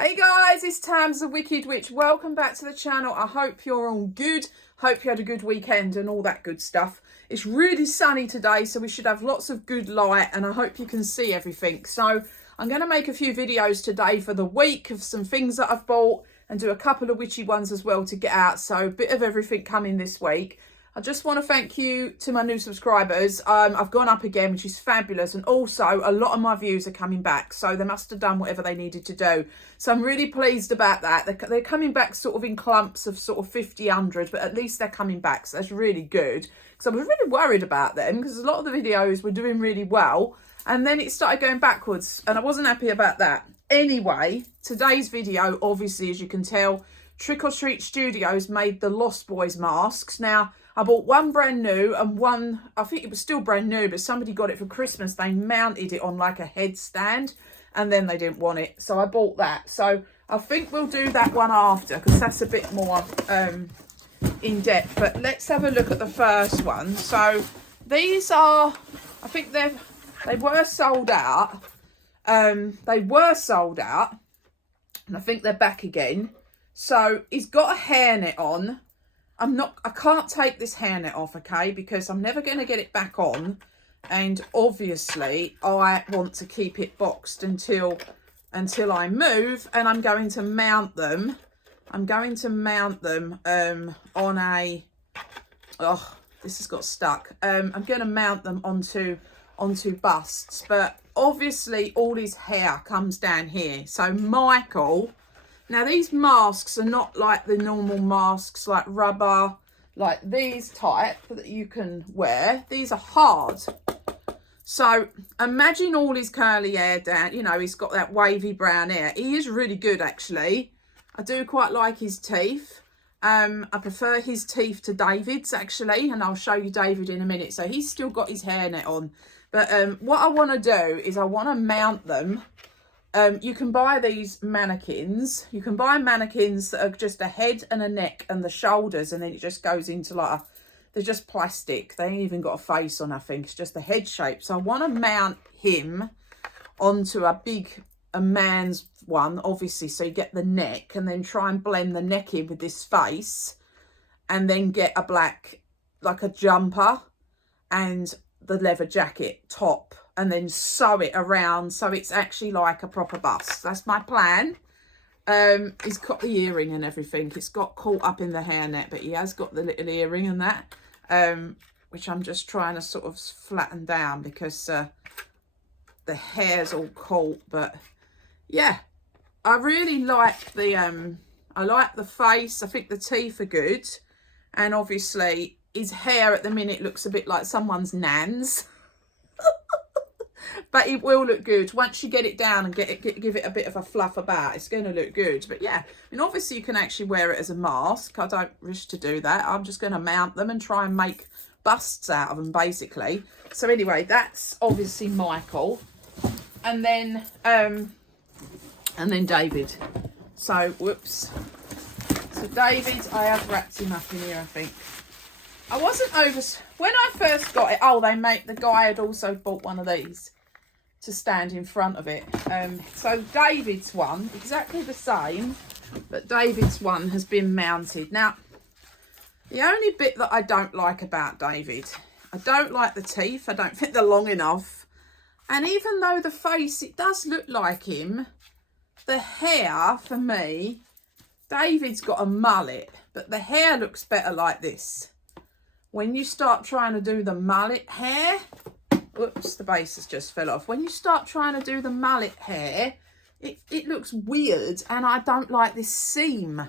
Hey guys, it's Tams the Wicked Witch. Welcome back to the channel. I hope you're all good. Hope you had a good weekend and all that good stuff. It's really sunny today, so we should have lots of good light, and I hope you can see everything. So I'm going to make a few videos today for the week of some things that I've bought and do a couple of witchy ones as well to get out. So a bit of everything coming this week. I just want to thank you to my new subscribers. I've gone up again, which is fabulous. And also a lot of my views are coming back. So they must have done whatever they needed to do. So I'm really pleased about that. They're coming back sort of in clumps of sort of 50, 100, but at least they're coming back. So that's really good. Because I was really worried about them because a lot of the videos were doing really well. And then it started going backwards and I wasn't happy about that. Anyway, today's video, obviously, as you can tell, Trick or Treat Studios made the Lost Boys masks. Now, I bought one brand new and one, I think it was still brand new, but somebody got it for Christmas. They mounted it on like a headstand and then they didn't want it. So I bought that. So I think we'll do that one after because that's a bit more in depth. But let's have a look at the first one. So these are, I think they were sold out. They were sold out and I think they're back again. So he's got a hairnet on. I can't take this hairnet off, okay, because I'm never going to get it back on. And obviously I want to keep it boxed until I move, and I'm going to mount them. I'm going to mount them on a, oh, this has got stuck. I'm going to mount them onto busts, but obviously all his hair comes down here. So Michael, now these masks are not like the normal masks, like rubber, like these type that you can wear. These are hard. So imagine all his curly hair down, you know, he's got that wavy brown hair. He is really good, actually. I do quite like his teeth. I prefer his teeth to David's, actually, and I'll show you David in a minute. So he's still got his hairnet on. But what I want to do is I want to mount them. You can buy these mannequins. You can buy mannequins that are just a head and a neck and the shoulders, and then it just goes into like they're just plastic. They ain't even got a face on, I think. It's just a head shape. So I want to mount him onto a man's one, obviously, so you get the neck, and then try and blend the neck in with this face, and then get a black, like a jumper and the leather jacket top, and then sew it around so it's actually like a proper bust. That's my plan. He's got the earring and everything. It's got caught up in the hairnet, but he has got the little earring and that, which I'm just trying to sort of flatten down because the hair's all caught. But yeah, I really like the I like the face. I think the teeth are good, and obviously his hair at the minute looks a bit like someone's nan's. But it will look good once you get it down and give it a bit of a fluff about. It's going to look good. But yeah, I mean, obviously you can actually wear it as a mask. I don't wish to do that. I'm just going to mount them and try and make busts out of them, basically. So anyway, that's obviously Michael, and then David. So whoops. So David, I have wrapped him up in here, I think. I wasn't when I first got it. Oh, the guy had also bought one of these to stand in front of it. So David's one, exactly the same, but David's one has been mounted. Now, the only bit that I don't like about David, I don't like the teeth. I don't think they're long enough. And even though the face, it does look like him, the hair, for me, David's got a mullet, but the hair looks better like this. When you start trying to do the mullet hair, whoops, the base has just fell off. When you start trying to do the mullet hair, it looks weird, and I don't like this seam.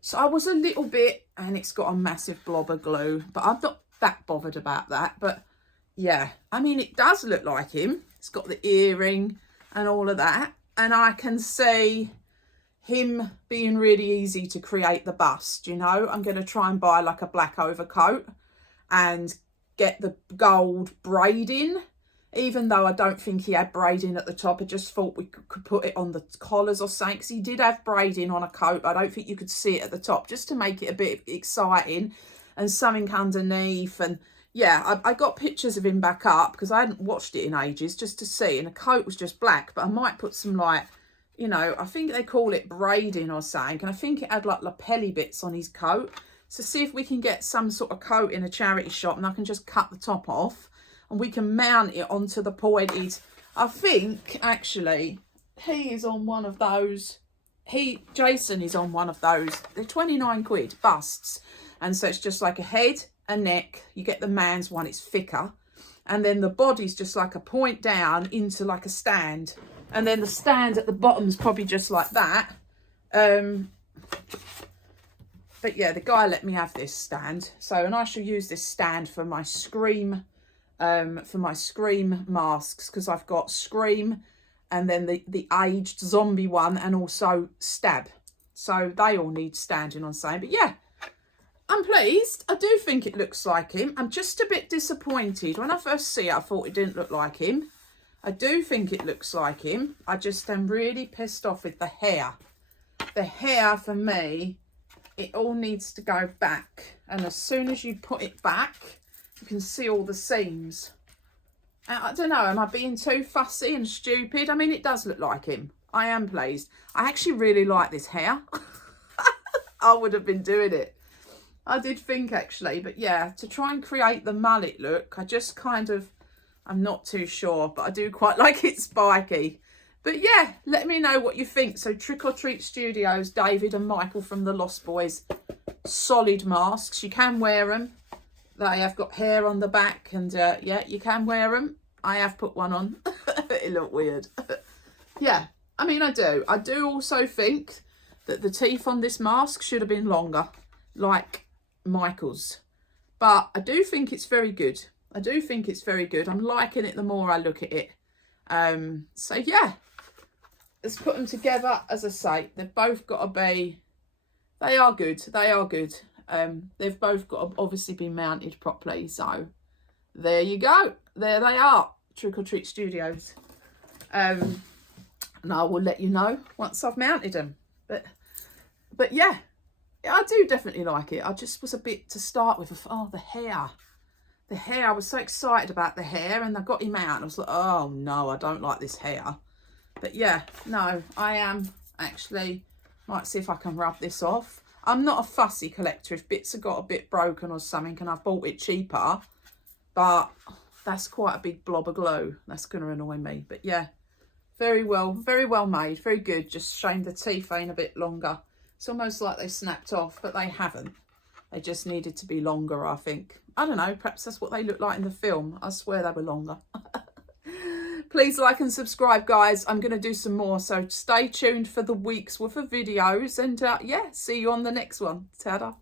So I was a little bit, and it's got a massive blob of glue, but I'm not that bothered about that. But yeah, I mean, it does look like him. It's got the earring and all of that, and I can see him being really easy to create the bust, you know. I'm going to try and buy like a black overcoat and get the gold braiding, even though I don't think he had braiding at the top. I just thought we could put it on the collars or something, because he did have braiding on a coat. I don't think you could see it at the top, just to make it a bit exciting, and something underneath. And yeah, I got pictures of him back up because I hadn't watched it in ages, just to see, and the coat was just black. But I might put some like you know, I think they call it braiding or something. And I think it had like lapelly bits on his coat. So see if we can get some sort of coat in a charity shop and I can just cut the top off and we can mount it onto the pointed. I think actually he is on one of those. Jason is on one of those. They're 29 quid busts. And so it's just like a head, a neck. You get the man's one, it's thicker. And then the body's just like a point down into like a stand. And then the stand at the bottom is probably just like that. But yeah, the guy let me have this stand. So, and I shall use this stand for my Scream, masks. Because I've got Scream and then the aged zombie one and also Stab. So they all need standing on something. But yeah, I'm pleased. I do think it looks like him. I'm just a bit disappointed. When I first see it, I thought it didn't look like him. I do think it looks like him. I just am really pissed off with the hair. The hair, for me, it all needs to go back. And as soon as you put it back, you can see all the seams. I don't know, am I being too fussy and stupid? I mean, it does look like him. I am pleased. I actually really like this hair. I would have been doing it. I did think actually, but yeah, to try and create the mullet look, I just kind of, I'm not too sure, but I do quite like it spiky. But yeah, let me know what you think. So Trick or Treat Studios, David and Michael from the Lost Boys, solid masks. You can wear them. They have got hair on the back and yeah, you can wear them. I have put one on. It looked weird. Yeah, I mean, I do. I do also think that the teeth on this mask should have been longer, like Michael's. But I do think it's very good. I do think it's very good. I'm liking it the more I look at it. So yeah, let's put them together. As I say, they've both got to be, they are good. They are good. They've both got to obviously be mounted properly. So there you go. There they are. Trick or Treat Studios. And I will let you know once I've mounted them. But yeah, I do definitely like it. I just was a bit to start with. Oh, the hair. The hair. I was so excited about the hair and I got him out and I was like, oh no, I don't like this hair. But yeah, no, I am actually, might see if I can rub this off. I'm not a fussy collector. If bits have got a bit broken or something and I've bought it cheaper, but that's quite a big blob of glue. That's going to annoy me. But yeah, very well made. Very good. Just shame the teeth ain't a bit longer. It's almost like they snapped off, but they haven't. They just needed to be longer, I think. I don't know. Perhaps that's what they look like in the film. I swear they were longer. Please like and subscribe, guys. I'm going to do some more. So stay tuned for the week's worth of videos. And yeah, see you on the next one. Ta-da.